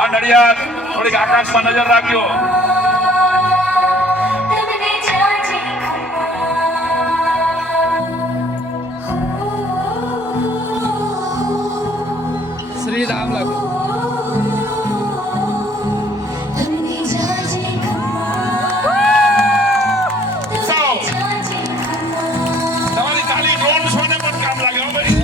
આ નડિયાદ થોડીક આકાશમાં નજર રાખજો. શ્રી રામ લાગે. તમારી તાલી ડ્રોન શો ને પણ કામ લાગે હો ભાઈ.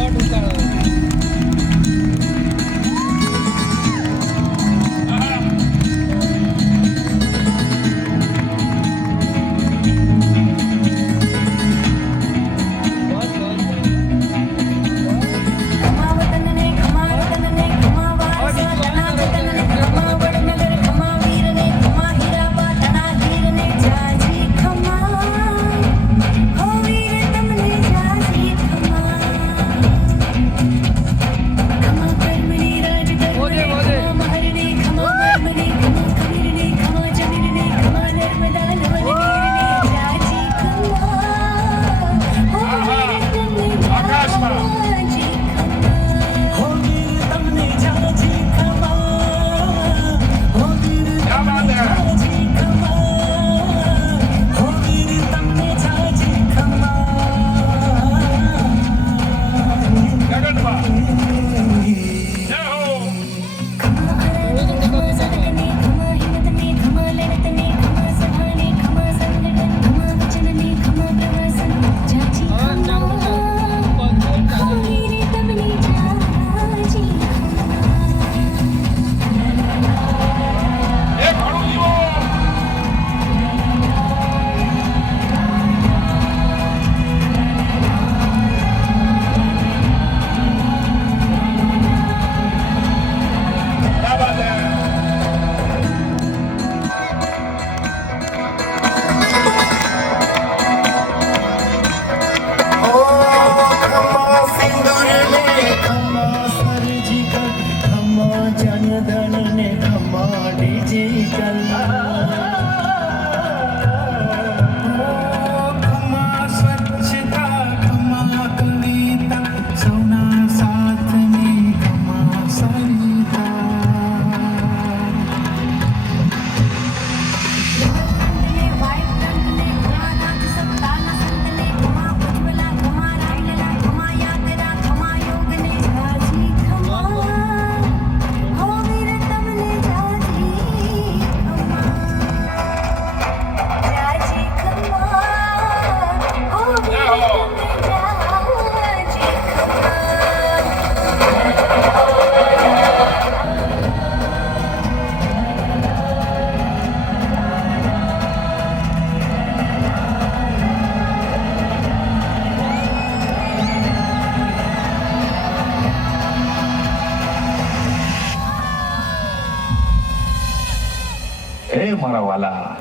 મારા વાલા,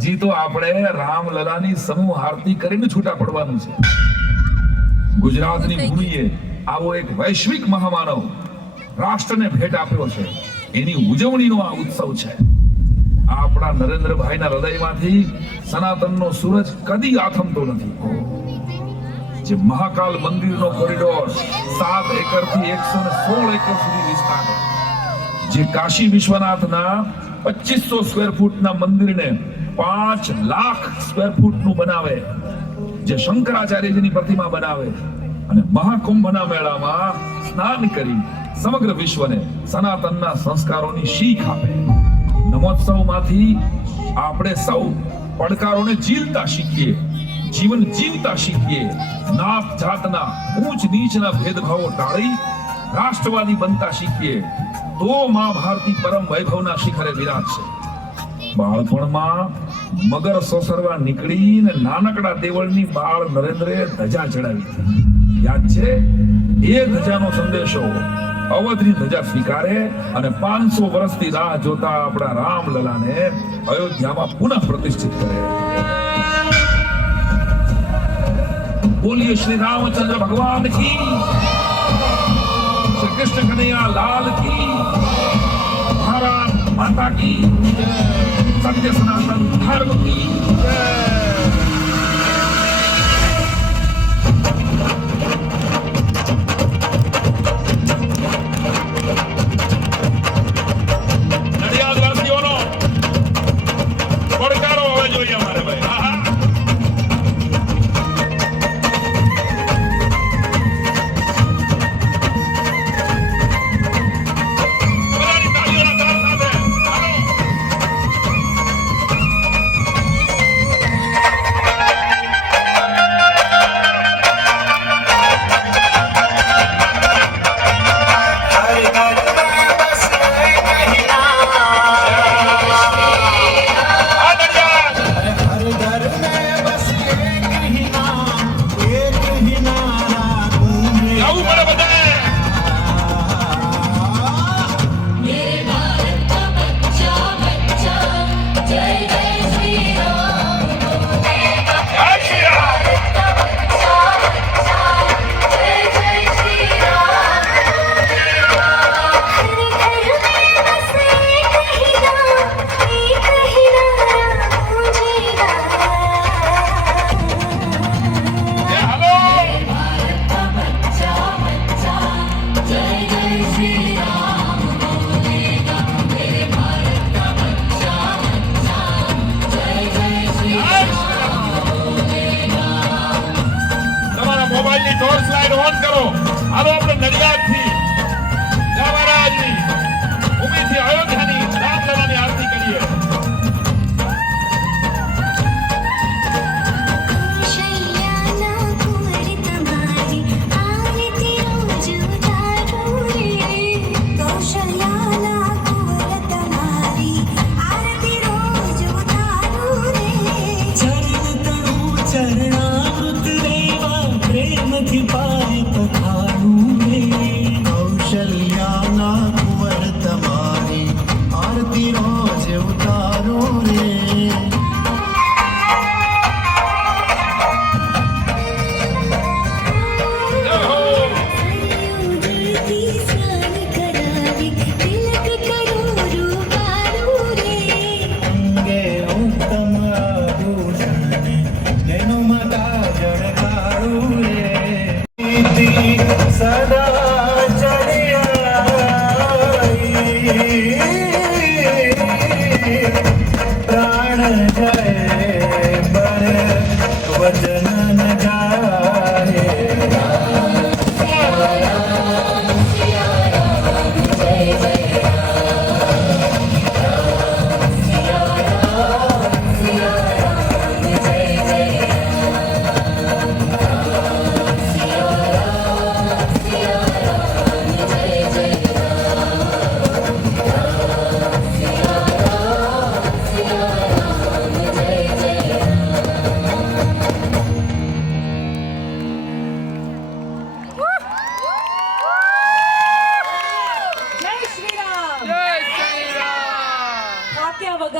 હજી તો આપણે રામલલાની સમૂહ આરતી કરીને છૂટા પડવાનું છે. ગુજરાતની ભૂમિએ આવો એક વૈશ્વિક મહામાનવ રાષ્ટ્રને ભેટ આપ્યો છે. એની ઉજવણીનો આ ઉત્સવ છે. આપણા નરેન્દ્રભાઈના હૃદયમાંથી સનાતનનો સૂરજ કદી આથમતો નથી. જે મહાકાલ મંદિરનો કોરિડોર 7 એકરથી 116 એકર સુધી વિસ્તારે, જે કાશી વિશ્વનાથના 2500 સ્ક્વેર ફૂટના મંદિરને 5 લાખ સ્ક્વેર ફૂટનું બનાવે, જે શંકરાચાર્યજીની પ્રતિમા બનાવે અને મહાકુંભના મેળામાં સ્નાન કરી સમગ્ર વિશ્વને સનાતનના સંસ્કારોની શીખ આપે. નમોત્સવમાંથી આપણે સૌ પડકારોને ઝીલતા શીખીએ, જીવન જીવતા શીખીએ, નાત જાતના ઊંચ નીચના ભેદભાવો ટાળી રાષ્ટ્રવાદી બનતા શીખીએ, તો માં ભારતી પરમ વૈભવના શિખરે વિરાજશે. બાળપણમાં મગર સોસરવા નીકળીને નાનકડા દેવળની બાળ નરેન્દ્રે ધજા ચડાવી હતી. યાદ છે? એ ધજાનો સંદેશો અવધની ધજા સ્વીકારે અને 500 વર્ષથી રાહ જોતા આપણા રામલલાને અયોધ્યામાં પુનઃ પ્રતિષ્ઠિત કરે. બોલીએ શ્રી રામચંદ્ર ભગવાન કી, શ્રી કૃષ્ણ કનૈયા લાલ કી, ભારત માતા કી, સત્ય સનાતન ધર્મ કી જય.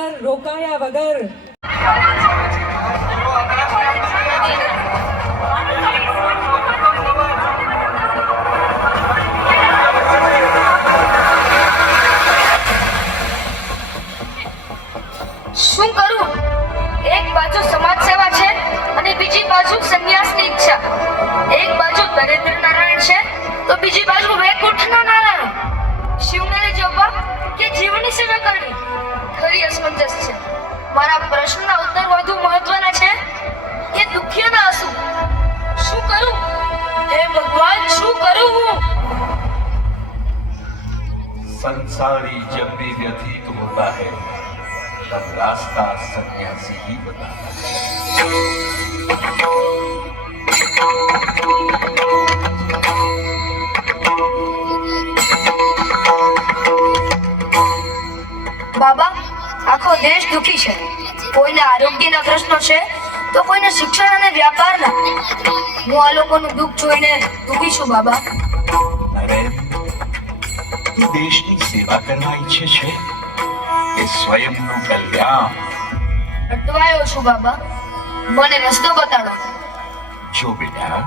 વગર, રોકાયા વગર શું કરું? એક બાજુ સમાજ સેવા છે અને બીજી બાજુ સંન્યાસની ઈચ્છા. એક બાજુ નરેન્દ્ર નારાયણ છે તો બીજી બાજુ વૈકુંઠનો નારાયણ. શિવને જોવા કે જીવની સેવા કરવી, ખરી અસમંજસ છે. મારા પ્રશ્નના ઉત્તર વધુ મહત્વના છે કે દુખિયાના આંસુ. શું કરું? હે ભગવાન, શું કરું હું? संसारी जब भी व्यथित होता है तब रास्ता सन्यासी ही बताता બાબા, આખો દેશ દુખી છે. કોઈને આરોગ્યના પ્રશ્નો છે તો કોઈને શિક્ષણ અને વ્યાપારના. હું આ લોકોનું દુઃખ જોઈને દુખી છું બાબા. अरे तू देशની સેવા કરવા ઈચ્છે છે એ સ્વયંનું કલ્યાણ. અટવાયો છું બાબા, મને રસ્તો બતાડો. જો બેટા,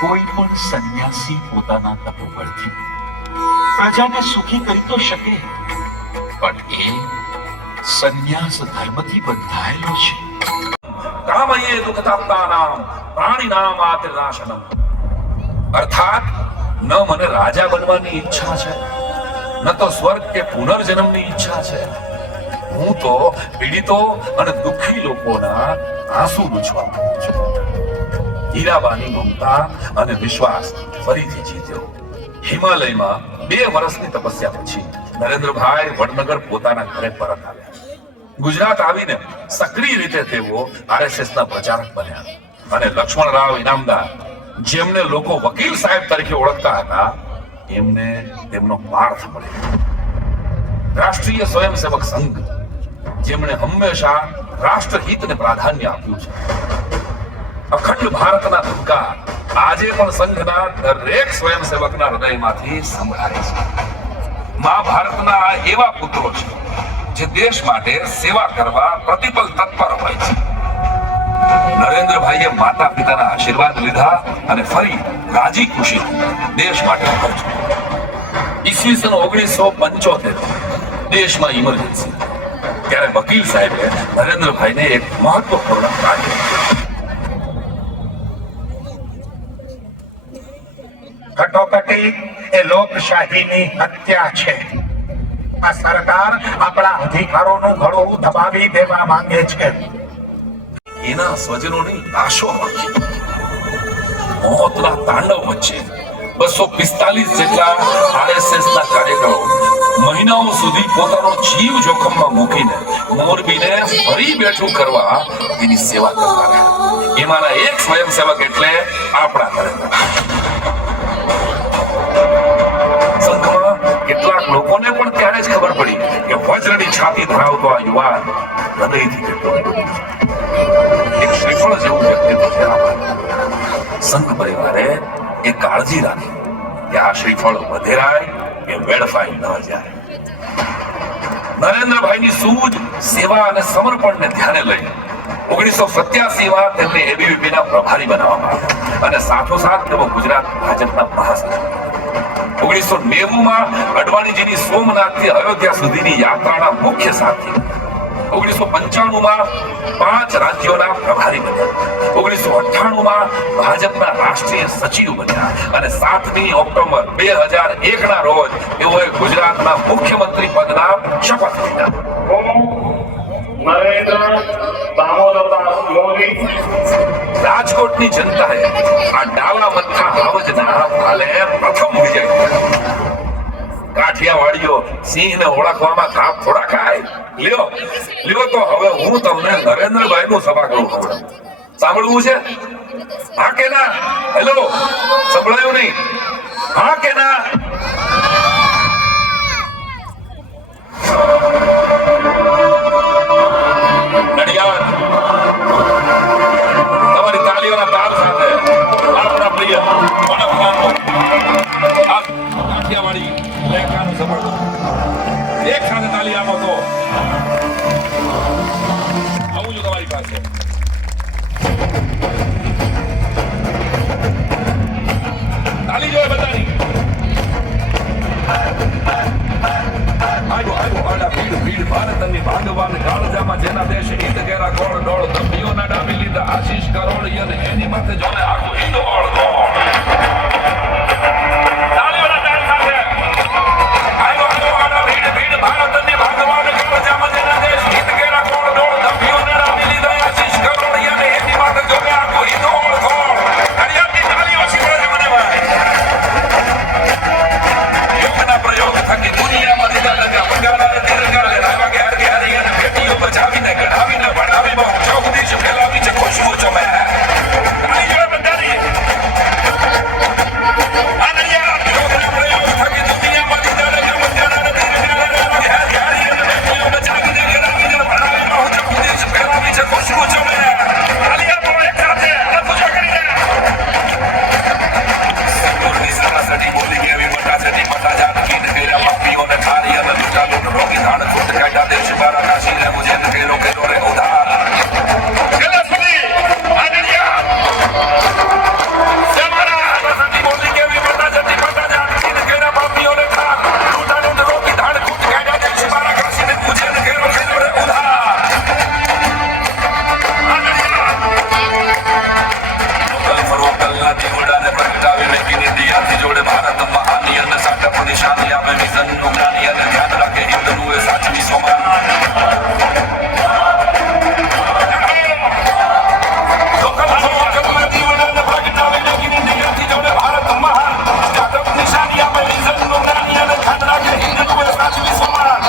કોઈ પણ સંન્યાસી પોતાના તપોબળથી પ્રજાને સુખી કરી તો શકે, પણ એ સંન્યાસ ધર્મથી બંધાયેલો છે. કામયે દુઃખતાપ્તાનામ પ્રાણીનામ આત્રનાશનમ. અર્થાત ન મને રાજા બનવાની ઈચ્છા છે, ન તો સ્વર્ગ કે પુનર્જન્મની ઈચ્છા છે. હું તો પીડિતો અને દુઃખી લોકોના આંસુ લૂછવા માંગુ છું. હીરાબાની મમતા અને વિશ્વાસ ફરીથી જીત્યો. હિમાલયમાં 2 વર્ષની તપસ્યા પછી નરેન્દ્રભાઈ વડનગર પોતાના ઘરે પરત આવ્યા. ગુજરાત આવીને સક્રિય રીતે તેઓ આરએસએસના પ્રચારક બન્યા અને લક્ષ્મણરાવ ઇનામદાર, જેમને લોકો વકીલ સાહેબ તરીકે ઓળખતા હતા, એમને તેમનો પાર્થ મળ્યો. રાષ્ટ્રીય સ્વયંસેવક સંઘ, જેમણે હંમેશા રાષ્ટ્રહિતને પ્રાધાન્ય આપ્યું છે. અખંડ ભારતના ધબકાર આજે પણ સંઘના દરેક સ્વયંસેવકના હૃદયમાંથી સંભળાય છે. મહાભારતના આ એવા પુત્રો છે જે દેશ માટે સેવા કરવા પ્રતિપલ તત્પર હોય છે. નરેન્દ્રભાઈએ માતા પિતાના આશીર્વાદ લીધા અને ફરી રાજી ખુશી દેશ માટે ખર્ચ્યું. ઈસવીસન 1975 દેશમાં ઇમરજન્સી. ત્યારે વકીલ સાહેબે નરેન્દ્રભાઈને એક મહત્વપૂર્ણ કાર્ય કટોકટી એ લોકશાહીની હત્યા છે. આ સરકાર આપણા અધિકારોનું ગળું દબાવી દેવા માંગે છે. એના સ્વજનોની લાશો મોતના તાંડવ વચ્ચે 245 જેટલા આરએસએસના કાર્યકરો મહિનાઓ સુધી પોતાનો જીવ જોખમમાં મૂકીને મોરબીને ફરી બેઠું કરવા તેની સેવા કરતા રહ્યા. એમાંના એક સ્વયંસેવક એટલે આપણા નરેન્દ્ર. સંઘમાં કેટલાક લોકોને પણ ત્યારે જ ખબર પડી કે વજ્રની છાતી ધરાવતો આ યુવાન હૃદયથી કેટલો એક શ્રીફળ જેવું વ્યક્તિત્વ છે. સંઘ પરિવારે એ કાળજી રાખી કે આ શ્રીફળ વધેરાય કે વેડફાઈ ન જાય. નરેન્દ્રભાઈની સૂઝ, સેવા અને સમર્પણને ધ્યાને લઈ 1987માં તેમને એબીવીપીના પ્રભારી બનાવવામાં આવ્યા અને સાથોસાથ તેઓ ગુજરાત ભાજપના મહાસચિવ. 1990માં અડવાણીજીની સોમનાથથી અયોધ્યા સુધીની યાત્રાના મુખ્ય સારથી. 1995માં 5 રાજ્યોના પ્રભારી બન્યા. 1998માં ભાજપના રાષ્ટ્રીય સચિવ બન્યા અને 7મી ઓક્ટોબર 2001ના રોજ તેઓએ ગુજરાતના મુખ્યમંત્રી પદના શપથ લીધા. રાજકોટની જનતાએ આ ડાલા મથા હાવજના હાલે પ્રથમ વિજય કર્યો. કાઠિયાવાડીઓ સિંહને ઓળખવામાં કાપ થોડા ખાય. લ્યો તો હવે હું તમને નરેન્દ્રભાઈનું સભાગૃહ ખવડાવું. સાંભળવું છે? હા કે ના? હેલો, સંભળાયું નહીં? હા કે ના? નડિયાદ તમારી તાળીઓના તાર સાથે આપણા પ્રિય કાઠિયાવાડી લેખાનું સભાગૃહ એક સાથે તાળી આપો તો ભાગવાન કાળજામાં જેના દેશ હિત ઘેરા ગોળ ડોળ દંભીઓના ડામી લીધા આશીષ કરોડ યન એની માથે જોને આખું હિંદ ઓળ ગોળ તાળીઓના તાળ સાથે આયો આયો આડા ભીડ ભીડ ભારતની ભાગવાન કાળજામાં જેના દેશ હિત ઘેરા ગોળ ડોળ દંભીઓના ડામી લીધા આશીષ કરોડ યન એની માથે જોને આખું હિંદ ઓળ ગોળ હરિયાની તાળીઓ શીખવાડે મને ભાઈ યોગના પ્રયોગ થકી દુનિયામાં દીધા લગા બગાડાને દીર્ઘાળે રાવા ઘેર ઘેરી અને પેટીઓ બચાવીને ગઢાવીને ભણાવી બહુ ચોકદીશ ફેલાવી છે ખુશબુ ચમે તાળી જોડે બધાની આનંદિયા યોગના પ્રયોગ થકી દુનિયામાં દીધા લગા બગાડાને દીર્ઘાળે રાવા ઘેર ઘેરી અને પેટીઓ બચાવીને ગઢાવીને ભણાવી બહુ ચોકદીશ ફેલાવી છે ખુશબુ ચમે તાળીયા બોલો એક સાથે અને પૂજા કરીને સદગુરુની સારાસટી બોલી કેવી મટા જતી મટા જાત કીન કેરા પાપીઓને ખારી અને લૂટા લૂટ રોકી ધાડ ફૂટ કાઢા દેશ બારા નાશીને મુજે કેરો કેરો રે ઉધાર ગલસડી આનંદિયા જમાના સારાસટી બોલી કેવી મટા જતી મટા જાત કીન કેરા પાપીઓને ખાર લૂટા લૂટ રોકી ધાડ ફૂટ કાઢા દેશ બારા નાશીને મુજે કેરો કેરો રે ઉધાર આનંદિયા ફરો કલ્લા દીવડાને પ્રગટાવી મેકીને દિયાથી જોડે ભારત મહાની અને સાટપ નિશાની આવે વિઝન નુકરાની અને ધ્યાન રાખે હિન્દનું એ સાચવી સોમાન લોકલ ફરો કલ્લા દીવડાને પ્રગટાવી મેકીને દિયાથી જોડે ભારત મહાન સાટપ નિશાની આવે વિઝન નુકરાની અને ધ્યાન રાખે હિન્દનું એ સાચવી સોમાન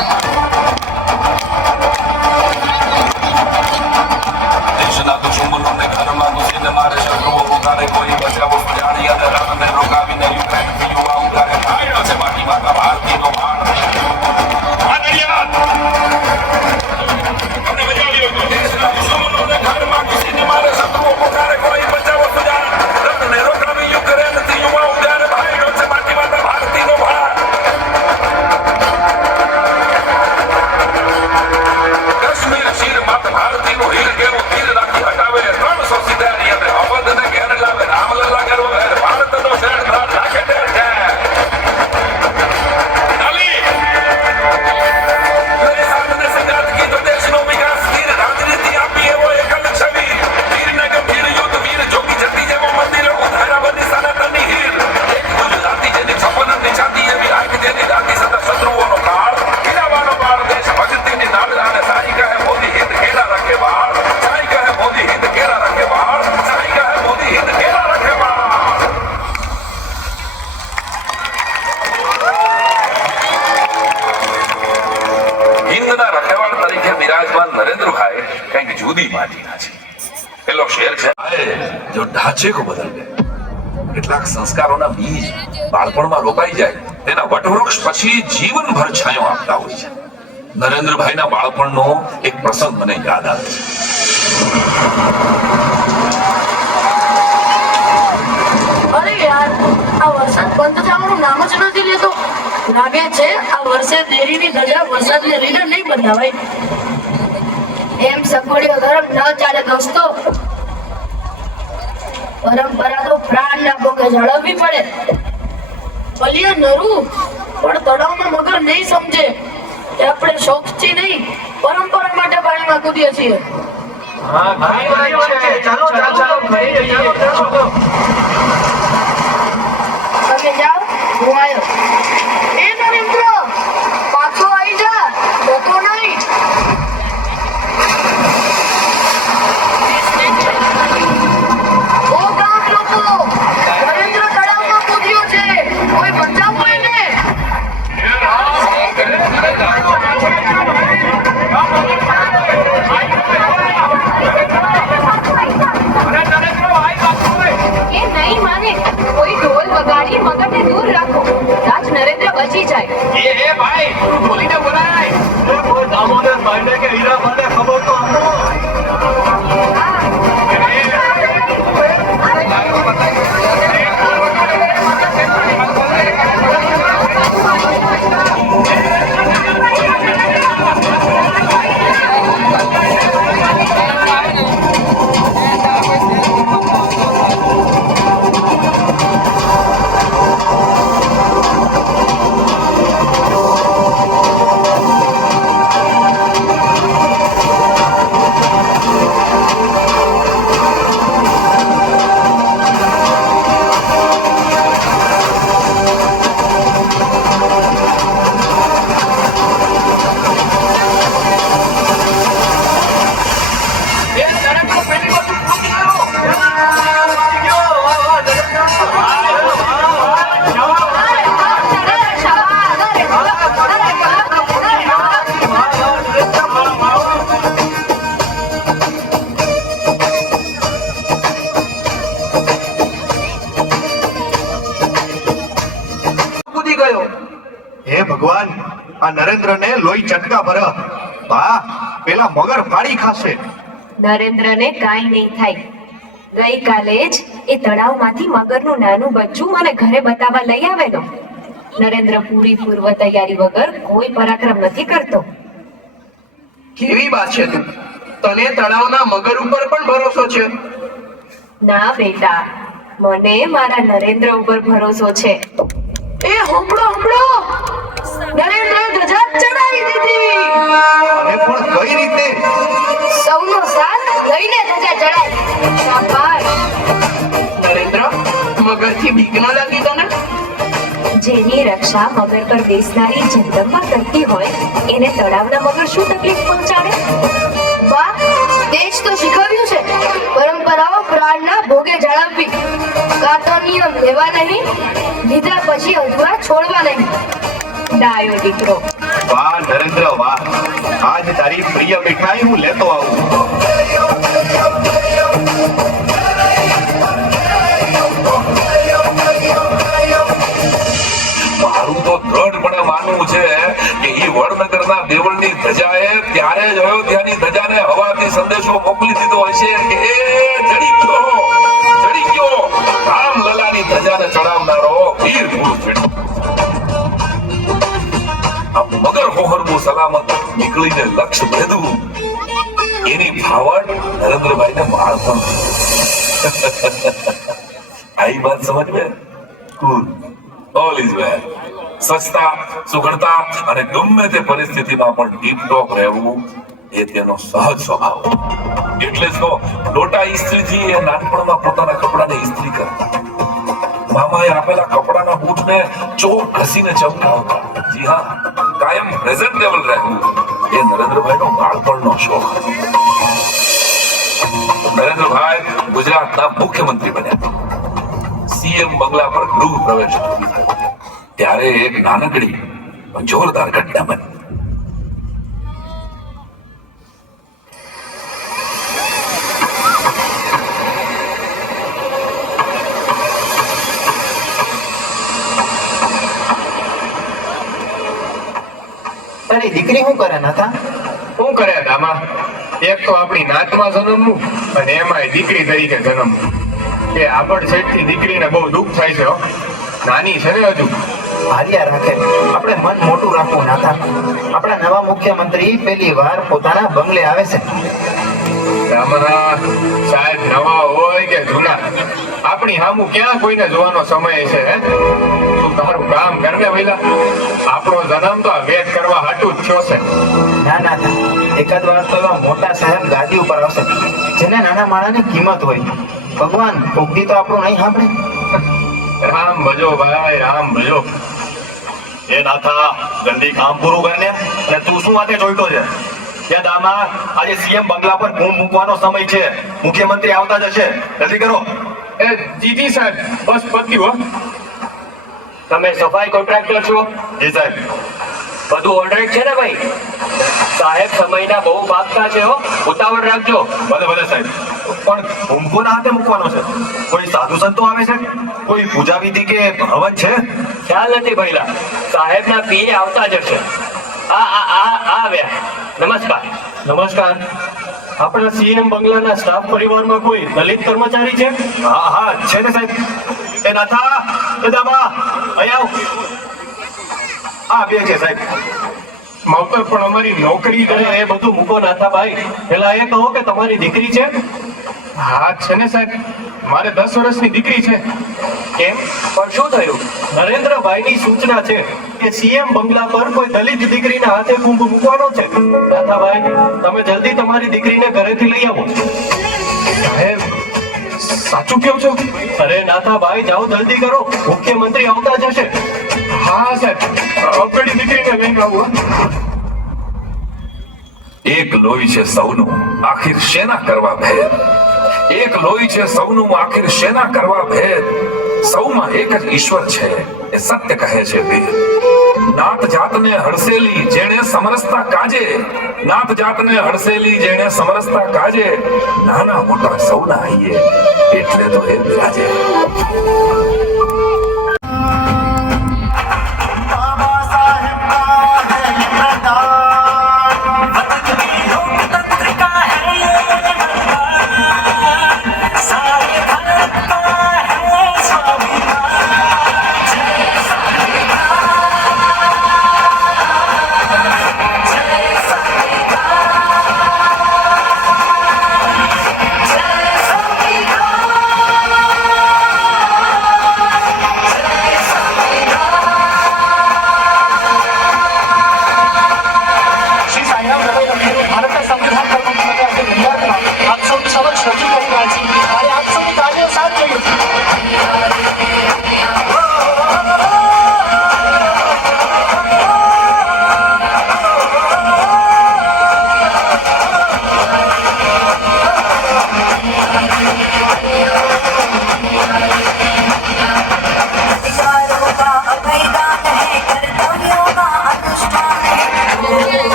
દેશના દુશ્મનોને ઘરમાં ઘૂસીને મારે શત્રુઓ ઉતારે કોઈ બચાવો જાણી અને રણને રોકાવીને યુક્રેન યુવા ઉતારે ભાઈડો છે માટી માતા ભારતીનો ભાણ તમને મજા આવી હોય તો દેશના દુશ્મનોને ઘરમાં ઘૂસીને મારે શત્રુઓ ઉતારે કોઈ બચાવો જાણી રણને રોકાવી યુક્રેન યુવા ઉતારે ભાઈડો છે માટી માતા ભારતીનો ભાણ કાશ્મીર શીર માતા ભારતીનો હીર કેવો તીર રાખી હટાવે 300 સિધારી અને અવધને ઘેર લાવે રામલલા ગર્વ ઘેર ભારતનો શેર ધ્રાર રાખે તેર છે તાલી લે સાધને સંગાત કી તો દેશનો વિકાસ તીર રાજનીતિ આપી એવો એકલ છબી વીરને ગંભીર યુદ્ધ વીર જોગી જતી જેવો મંદિરો ઉધારા બની સનાતનની હીર એક ગુજરાતી જેની છપનની છાતી એવી આંખ જેની દાતી સદા શત્રુઓનો કાળ હિલાવાનો બાળ દેશ ભક્તિની નાદ અને સાઈ કહે મોદી હિત કેરા રખે બાળ સાઈ કહે મોદી હિત કેરા રખે બાળ સાઈ કહે મોદી હિત કેરા રખે બાળ હિંદના રખેવાળ તરીકે બિરાજમાન નરેન્દ્રભાઈ કંઈક જુદી માટીના છે પેલો શેર છે જો ઢાંચે કો બદલ ગયે કેટલાક સંસ્કારોના બીજ બાળપણમાં રોપાઈ જાય તેના વટવૃક્ષ પછી જીવનભર છાંયો આપતા હોય છે નરેન્દ્રભાઈના બાળપણનો એક પ્રસંગ મને યાદ આવે છે અરે યાર આ વરસાદ બંધ થવાનું નામ જ નથી લેતો લાગે છે આ વર્ષે દેરીની ધજા વરસાદને લીધે નહીં બદલાવાય એમ સફળીઓ ધર્મ ન ચાલે દોસ્તો પરંપરા તો પ્રાણના ભોગે જાળવવી પડે ભલિયા નરું પણ તળાવમાં મગર નહીં સમજે કે આપણે શોખથી નહીં પરંપરા માટે પાણીમાં કૂદીએ છીએ તમે જાઓ હું આવ્યો એ નરેન્દ્ર પાછો આવી જા જતો નહીં ઓ ગામ લોકો નરેન્દ્ર તળાવમાં કૂદ્યો છે કોઈ બચાવો એને એ નહીં માને કોઈ ઢોલ વગાડી મગરને દૂર રાખો રાજ નરેન્દ્ર બચી જાય એ ભાઈ બોલીને બોલાય દામોદર ભાઈને કે હીરા ભાઈને ખબર તો આપો ગયો. હે ભગવાન, આ નરેન્દ્રને લોહી ચટકા ભર. બા, પેલા મગર ફાડી ખાશે. નરેન્દ્રને કાંઈ નહીં થાય. ગઈકાલે જ એ તળાવમાંથી મગરનું નાનું બચ્ચું મને ઘરે બતાવવા લઈ આવેલો. નરેન્દ્ર પૂરી પૂર્વ તૈયારી વગર કોઈ પરાક્રમ નથી કરતો. કેવી વાત છે તું? તને તળાવના મગર ઉપર પણ ભરોસો છે? ના બેટા, મને મારા નરેન્દ્ર ઉપર ભરોસો છે. એ હંભળો, નરેન્દ્રએ ધજા ચડાવી દીધી. અને પણ કઈ રીતે? સૌનો સાથ લઈને ધજા ચડાવી. શાબાશ! નરેન્દ્ર, મગરથી બીક ન લાગી તને? જેની રક્ષા મગર પર બેસનારી જગદંબા કરતી હોય એને તળાવના મગર શું તકલીફ પહોંચાડે? વાહ, તે જ તો શીખવ્યું છે. પરંપરાઓ પ્રાણના ભોગે જાળવવી. કાં તો નિયમ લેવા નહીં, લીધા પછી અધૂરા છોડવા નહીં. ડાયો દીકરો. વાહ નરેન્દ્ર વાહ, આજ તારી પ્રિય મીઠાઈ હું લેતો આવું. મારું તો દ્રઢપણે માનવું છે કે ઈ વડનગરના દેવળની ધજાએ ત્યારે જ અયોધ્યાની ધજાને હવાથી સંદેશો મોકલી દીધો હશે કે એ ચડી ગયો રામલલાની ધજાને ચડાવનારો વીર પુરુષ છે. આ મગર હોહરનું સલામત નીકળીને લક્ષ્ય ભેદવું એની ભાવડ નરેન્દ્રભાઈને માળ પણ આઈ વાત સમજ में cool all is well. સ્વચ્છતા, સુઘડતા અને ગમે તે પરિસ્થિતિમાં પણ ટીપટોપ રહેવું એ તેનો સહજ સ્વભાવ. એટલે જ તો લોટા ઇસ્ત્રીજી એ નાનપણમાં પોતાના કપડાને ઇસ્ત્રી કરતા. મામાએ આપેલા કપડાના બૂટને ચોક ઘસીને ચમકાવતા. જી હા, કાયમ પ્રેઝન્ટેબલ રહેવું એ નરેન્દ્રભાઈનો બાળપણનો શોખ હતો. નરેન્દ્રભાઈ ગુજરાતના મુખ્યમંત્રી બન્યા. સીએમ બંગલા પર ગૃહ પ્રવેશ થયો ત્યારે એક નાનકડી પણ જોરદાર ઘટના બની. તારી દીકરી શું કરે નાથા? શું કરે દામા? એક તો આપણી નાતમાં જન્મવું અને એમાંય દીકરી તરીકે જન્મવું. કે આપણ શેઠથી દીકરીને બહુ દુઃખ થાય છે હો. નાની છે ને હજુ. હાર્યા રાખે, આપણે મન મોટું રાખવું નાથા. આપણા નવા મુખ્યમંત્રી પહેલી વાર પોતાના બંગલે આવે છે. દામા સાહેબ નવા હોય કે જૂના, આપણી હામું ક્યાં કોઈને જોવાનો સમય છે હે? તું તારું કામ કર ને પહેલા. આપણો જન્મ તો આ વેટ કરવા હાટું જ થયો છે. ના નાથા, એકાદ વાર તો એવા મોટા સાહેબ ગાદી ઉપર આવશે જેને નાના માણાની કિંમત હોય. ભગવાન ભોગતી તો આપણું નહીં સાંભળે. રામ ભજો ભાઈ, રામ ભજો. એ નાથા, જલ્દી કામ પૂરું કરીને. અને તું શું વાતે જોઈતો છે? કે દામા, આજે સીએમ બંગલા પર બૂમ મૂકવાનો સમય છે. મુખ્યમંત્રી આવતા જ હશે, જલ્દી કરો. એ જીજી સાહેબ, બસ પત્યું હો. તમે સફાઈ કોન્ટ્રાક્ટર છો? જી સાહેબ. બધું ઓલરાઈટ છે ને ભાઈ? સાહેબ સમયના બહુ માગતા છે હો, ઉતાવળ રાખજો. ભલે સાહેબ. પણ બૂમ કોના હાથે મૂકવાનો છે? કોઈ સાધુ સંતો આવે છે? કોઈ પૂજા વિધિ કે હવન છે? ખ્યાલ નથી ભઈલા, સાહેબના પીએ આવતા જ હશે. આવ્યા. નમસ્કાર. નમસ્કાર. આપણા સીએમ બંગલાના સ્ટાફ પરિવારમાં કોઈ દલિત કર્મચારી છે? હા છે ને સાહેબ. એ નાથા, એ દામા, અહીંયા આવ. હા બે છે સાહેબ. માવતર પણ અમારી નોકરી કરે. એ બધું મૂકો નાથાભાઈ, પેલા એ કહો કે તમારી દીકરી છે? હા છે ને સાહેબ, મારે 10 વર્ષની દીકરી છે. કેમ પણ શું થયું? નરેન્દ્રભાઈની સૂચના છે કે સીએમ બંગલા પર કોઈ દલિત દીકરીના હાથે કુંભ મૂકવાનો છે. નાથાભાઈ, તમે જલ્દી તમારી દીકરીને ઘરેથી લઈ આવો. સાહેબ, સાચું કહો છો? અરે નાથાભાઈ, જાઓ જલ્દી કરો, મુખ્યમંત્રી આવતા જ હશે. હા સાહેબ, આપણી દીકરીને લઈને આવું. એક લોહી છે સૌનું, આખિર શેના કરવા ભેદ? એક લોહી છે સૌનું, આખિર શેના કરવા ભેદ? સૌમાં એક જ ઈશ્વર છે, એ સત્ય કહે છે વેદ. નાત જાતને હડસેલી જેણે સમરસતા કાજે, નાત જાતને હડસેલી જેણે સમરસતા કાજે, નાના મોટા સૌના આઈએ એટલે તો એ બિરાજે.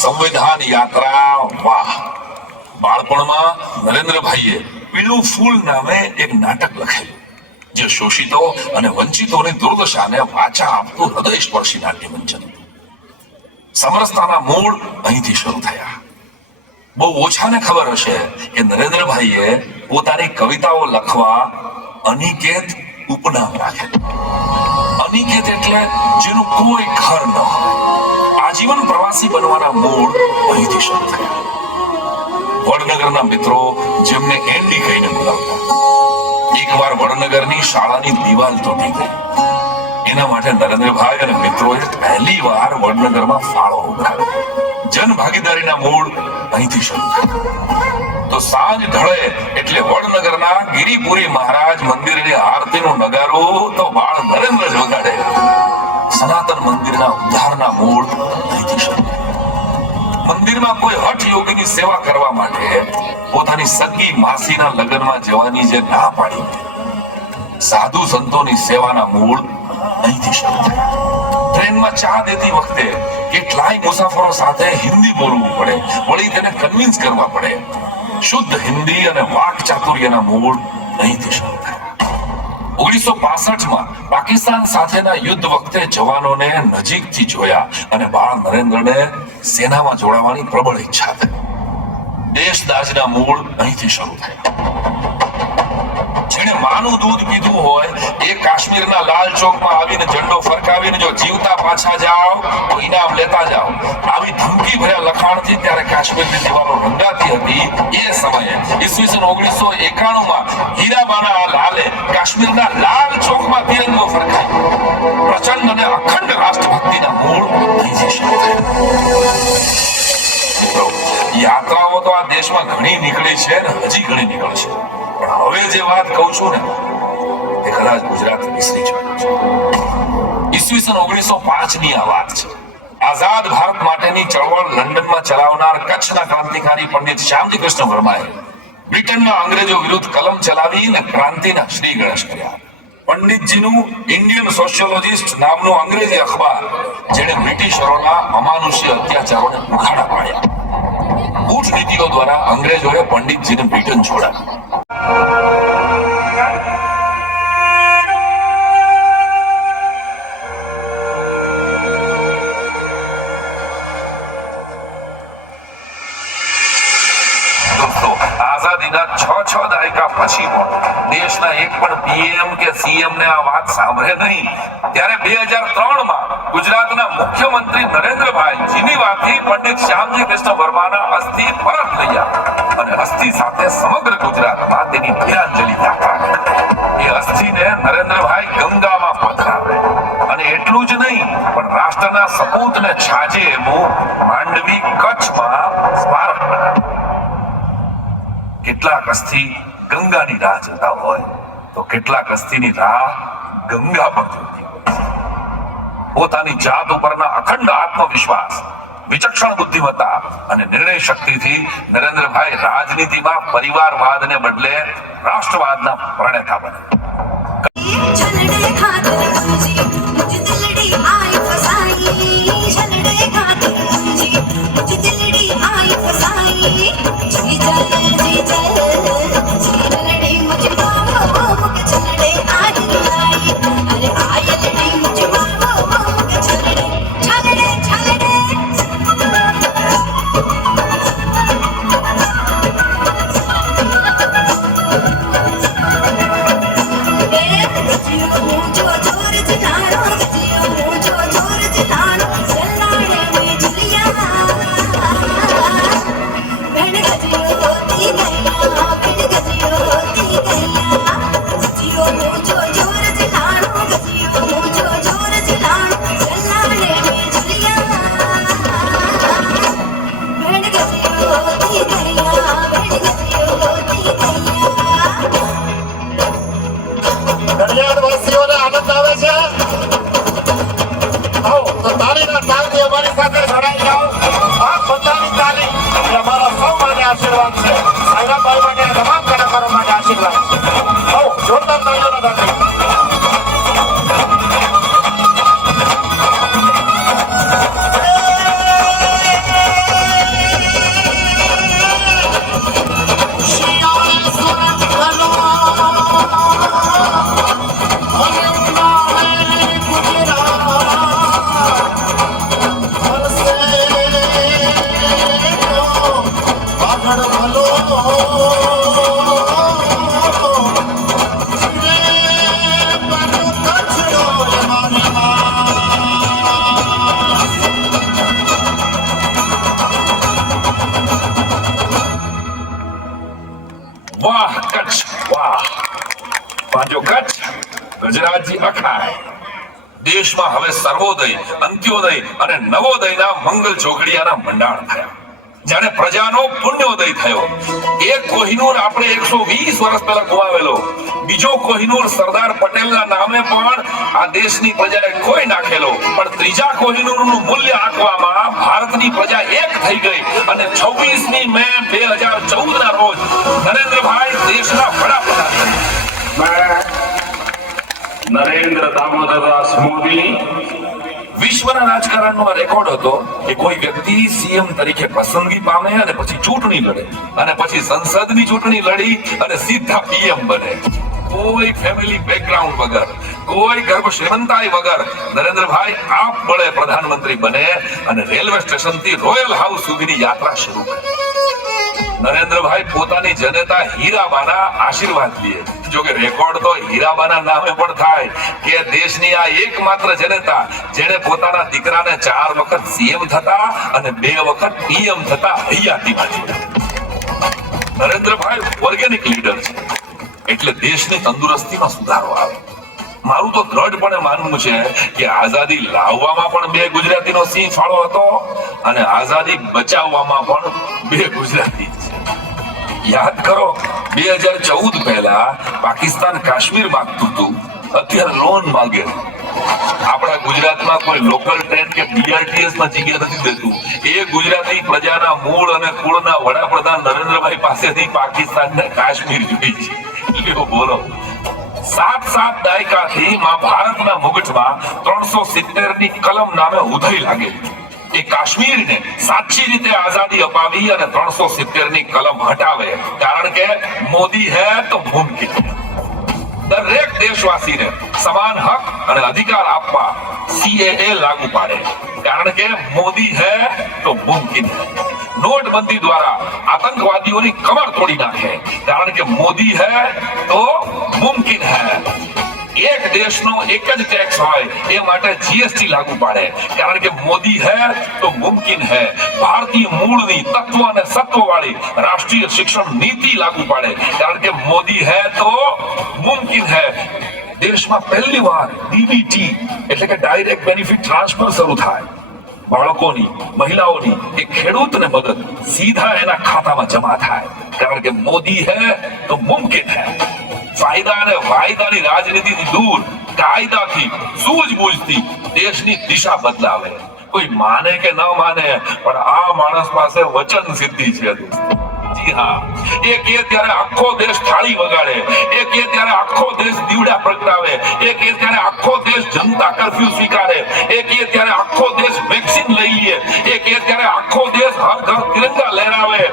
સંવિધાન યાત્રા, વાહ! બાળપણમાં નરેન્દ્રભાઈએ પીળું ફૂલ નામે એક નાટક લખેલું, જે શોષિતો અને વંચિતોની દુર્દશાને વાચા આપતું હૃદયસ્પર્શી નાટ્ય મંચન હતું. સમરસતાના મૂળ અહીંથી શરૂ થયા. બહુ ઓછાને ખબર હશે કે નરેન્દ્રભાઈએ પોતાની કવિતાઓ લખવા અનિકેત ઉપનામ રાખેલું. અનિકેત એટલે જેનું કોઈ ઘર ન હોય. આજીવન પ્રવાસી બનવાના મૂળ અહીંથી શરૂ થયા. વડનગરના મિત્રો જેમને એન્ડી કહીને બોલાવતા. એકવાર વડનગરની શાળાની દિવાલ તૂટી ગઈ. એના માટે નરેન્દ્રભાઈ અને મિત્રોએ પહેલી વાર વડનગરમાં ફાળો ઉઘરાવ્યો. જન ભાગીદારીના મૂળ અહીંથી શરૂ થયા. તો સાંજ ઢળે એટલે વડનગરના ગિરિપુરી મહારાજ મંદિરની આરતીનું નગારું તો બાળ નરેન્દ્ર જ વગાડે. સનાતન મંદિરના ઉદ્ધારના મૂળ અહીંથી શરૂ થયા. મંદિરમાં કોઈ હઠ યોગીની સેવા કરવા માટે પોતાની સગી માસીના લગ્નમાં જવાની જે ના પાડી, સાધુ સંતોની સેવાના મૂળ અહીંથી શરૂ થયા. ટ્રેનમાં ચા દેતી વખતે કેટલાય મુસાફરો સાથે હિન્દી બોલવું પડે, વળી તેને કન્વિન્સ કરવા પડે. શુદ્ધ હિન્દી અને વાક ચાતુર્યના મૂળ અહીંથી શરૂ થયા. 1965માં પાકિસ્તાન સાથેના યુદ્ધ વખતે જવાનોને નજીકથી જોયા અને બાળ નરેન્દ્રને સેનામાં જોડાવાની પ્રબળ ઈચ્છા થઈ. દેશદાજના મૂળ અહીંથી શરૂ થયા. જેણે માનું દૂધ પીધું હોય એ કાશ્મીરના લાલ ચોકમાં આવીને ઝંડો ફરકાવીને જો જીવતા પાછા જાઓ તો ઇનામ લેતા જાઓ, આવી ધમકી ભર્યા લખાણથી ત્યારે કાશ્મીરની દિવાલો રંગાતી હતી. એ સમયે ઈસવીસન 1991માં હીરાબાના લાલે કાશ્મીરના લાલ ચોકમાં તિરંગો ફરકાવ્યો. પ્રચંડ અને અખંડ રાષ્ટ્રભક્તિના મૂળ અહીંથી શરૂ થયા. યાત્રાઓ તો આ દેશમાં ઘણી નીકળી છે ને હજી ઘણી નીકળશે, પણ હવે જે વાત કહું છું ને એ કદાચ ગુજરાત વિસરી જવાનું છે. ઈસવીસન 1905 ની આ વાત છે. આઝાદ ભારત માટેની ચળવળ લંડનમાં ચલાવનાર કચ્છના ક્રાંતિકારી પંડિત શ્યામજી કૃષ્ણ વર્માએ બ્રિટનમાં અંગ્રેજો વિરુદ્ધ કલમ ચલાવીને ક્રાંતિના શ્રી ગણેશ કર્યા. પંડિતજીનું ઇન્ડિયન સોશિયોલોજિસ્ટ નામનું અંગ્રેજી અખબાર, જેણે બ્રિટિશરોના અમાનુષી અત્યાચારોને ઉખાડા પાડ્યા. કૂટનીતિઓ દ્વારા અંગ્રેજોએ પંડિતજીને બ્રિટન છોડાવ્યા. દોસ્તો, આઝાદીના 6 દાયકા પછી પણ દેશના એક પણ પીએમ કે સીએમ ને આ વાત સાંભળે નહીં. ત્યારે 2003માં ગુજરાતના મુખ્યમંત્રી નરેન્દ્રભાઈ જીનીવાથી પંડિત શ્યામજી કૃષ્ણ વર્માના અસ્થિ પરત લઈ આવ્યા અને અસ્થિ સાથે સમગ્ર ગુજરાતમાં તેની તિરાંજલિ દાખવી. એ અસ્થિને નરેન્દ્રભાઈ ગંગામાં પધરાવે અને એટલું જ નહીં પણ રાષ્ટ્રના સપૂતને છાજે એવું માંડવી કચ્છમાં સ્મારક બનાવે. કેટલાક અસ્થિ ગંગાની રાહ જોતા હોય તો કેટલાક અસ્થિની રાહ ગંગા પર જોતી હોય. પોતાની જાત ઉપરના અખંડ આત્મવિશ્વાસ, વિચક્ષણ બુદ્ધિમત્તા અને નિર્ણય શક્તિથી નરેન્દ્રભાઈ રાજનીતિમાં પરિવારવાદને બદલે રાષ્ટ્રવાદના પ્રણેતા બને. દરિયાવાસીઓને આનંદ આવે છે. આવો તો તાળીના તાલથી અમારી સાથે જોડાઈ જાઓ. આ બધાની તાળી એ અમારા સૌ માટે આશીર્વાદ છે. સાયરાભાઈ માટે, તમામ કલાકારો માટે આશીર્વાદ. આવો જોરદાર તાળીઓનો દાખલ. ગુજરાતજી અખાય. દેશમાં હવે સર્વોદય, અંત્યોદય અને નવોદયના મંગલ ચોકડિયાના મંડાણ થયા. જાણે પ્રજાનો પુણ્યોદય થયો. એક કોહિનૂર આપણે 120 વર્ષ પહેલા ગુમાવેલો, બીજો કોહિનૂર સરદાર પટેલના નામે પણ આ દેશની પ્રજાએ ખોઈ નાખેલો, પણ ત્રીજા કોહિનૂરનું મૂલ્ય આંકવામાં ભારતની પ્રજા એક થઈ ગઈ અને 26મી મે 2014 ના રોજ નરેન્દ્રભાઈ દેશના વડાપ્રધાન બન્યા. નરેન્દ્ર દામોદરદાસ મોદી વિશ્વના રાજકારણનો આ રેકોર્ડ હતો કે કોઈ વ્યક્તિ સીએમ તરીકે પસંદગી પામે અને પછી ચૂંટણી લડે અને પછી સંસદની ચૂંટણી લડી અને સીધા પીએમ બને. કોઈ ફેમિલી બેકગ્રાઉન્ડ વગર, કોઈ ગર્ભ શ્રીમંતાઈ વગર નરેન્દ્રભાઈ આપબળે પ્રધાનમંત્રી બને અને રેલવે સ્ટેશનથી રોયલ હાઉસ સુધીની યાત્રા શરૂ કરી. નરેન્દ્રભાઈ પોતાની જનતા હીરાબાના આશીર્વાદ લે. જો કે રેકોર્ડ તો હીરાબાના નામે પણ થાય કે દેશની આ એકમાત્ર જનતા જેણે પોતાના દીકરાને 4 વખત સીએમ થતા અને 2 વખત પીએમ થતા હયાતીમાં જોયા. નરેન્દ્રભાઈ ઓર્ગેનિક લીડર છે એટલે દેશની તંદુરસ્તીમાં સુધારો આવે. મારું તો દ્રઢપણે માનવું છે કે આઝાદી લાવવામાં પણ 2 ગુજરાતીનો સિંહ ફાળો હતો અને આઝાદી બચાવવામાં પણ 2 ગુજરાતી. યાદ કરો 2014 પહેલા પાકિસ્તાન કાશ્મીર માંગતું હતું, અત્યારે લોન માંગે. આપણા ગુજરાતમાં કોઈ લોકલ ટ્રેન કે બીઆરટીએસ માં જગ્યા નથી દેતું. એ ગુજરાતી પ્રજાના મૂળ અને કુળના વડાપ્રધાન નરેન્દ્રભાઈ પાસેથી પાકિસ્તાનને કાશ્મીર જોઈ છે. બોલો, 7 દાયકાથી ભારતના મુગટમાં 370 ની કલમ નામે ઉધઈ લાગેલી. એ કાશ્મીરને સાચી રીતે આઝાદી અપાવી અને 370 ની કલમ હટાવે, કારણ કે મોદી હે તો મુમકિન. દરેક દેશવાસીને સમાન હક અને અધિકાર આપવા સીએએ લાગુ પાડે, કારણ કે મોદી હે તો મુમકિન. નોટબંધી દ્વારા આતંકવાદીઓની કમર તોડી નાખે, કારણ કે મોદી હે તો મુમકિન હે. એક દેશનો એક જ ટેક્સ હોય એ માટે જીએસટી લાગુ પાડે, કારણ કે મોદી હે તો મુમકિન હે. ભારતીય મૂળની તત્વ અને સત્વ વાળી રાષ્ટ્રીય શિક્ષણ નીતિ લાગુ પાડે, કારણ કે મોદી હે તો મુમકિન હે. દેશમાં પહેલી વાર ડીબીટી એટલે કે ડાયરેક્ટ બેનિફિટ ટ્રાન્સફર શરૂ થાય. બાળકોની, મહિલાઓની કે ખેડૂતને મદદ સીધા એના ખાતામાં જમા થાય, કારણ કે મોદી હે તો મુમકિન હે. ફાયદા અને વાયદાની રાજનીતિથી દૂર કાયદાથી સૂઝબૂઝથી દેશની દિશા બદલાવે. કોઈ માને કે ન માને, પણ આ માણસ પાસે વચન સિદ્ધિ છે. જી હા, એ કે ત્યારે આખો દેશ થાળી વગાડે, એ કે ત્યારે આખો દેશ દીવડા પ્રગટાવે, એ કે ત્યારે આખો દેશ જનતા કર્ફ્યુ સ્વીકારે, એ કે ત્યારે આખો દેશ વેક્સિન લઈ લે, એ કે ત્યારે આખો દેશ હર ઘર તિરંગા લહેરાવે,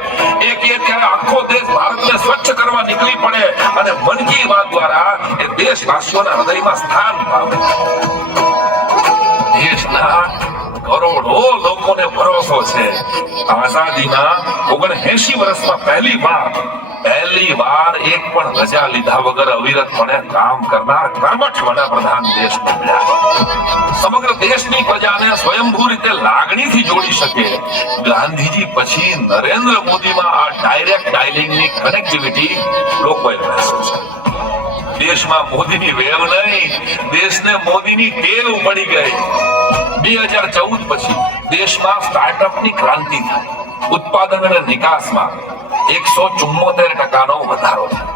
એ કે ત્યારે આખો દેશ ભારતને સ્વચ્છ કરવા નીકળી પડે અને મન કી બાત દ્વારા એ દેશવાસીઓના હૃદયમાં સ્થાન પામે. દેશના કરોડો લોકોને ભરોસો છે આઝાદીના 79 વર્ષમાં પહેલી વાર એક પણ રજા લીધા વગર અવિરતપણે કામ કરનાર કર્મઠ વડાપ્રધાન દેશ બન્યા. સમગ્ર દેશની પ્રજાને સ્વયંભૂ રીતે લાગણીથી જોડી શકે ગાંધીજી પછી નરેન્દ્ર મોદીમાં આ ડાયરેક્ટ ડાયલિંગની કનેક્ટિવિટી લોકોએ મહેસૂસ કરી. દેશમાં મોદીની વેવ નહીં, દેશને મોદીની ટેવ પડી ગઈ. 2014 પછી દેશમાં સ્ટાર્ટઅપની ક્રાંતિ થઈ. ઉત્પાદન અને નિકાસમાં 174% વધારો થયો.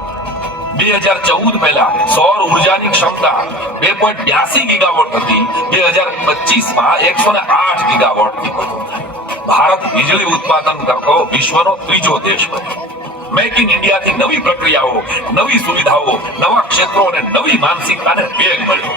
2014 પહેલા સૌર ઉર્જાની ક્ષમતા 2.82 ગીગાવોટ હતી, 2025માં 108 ગીગાવોટથી વધુ થઈ. ભારત વીજળી ઉત્પાદન કરતો વિશ્વનો 3જો દેશ બન્યો. મેક ઇન ઇન્ડિયાથી નવી પ્રક્રિયાઓ, નવી સુવિધાઓ, નવા ક્ષેત્રો અને નવી માનસિકતાને વેગ મળ્યો.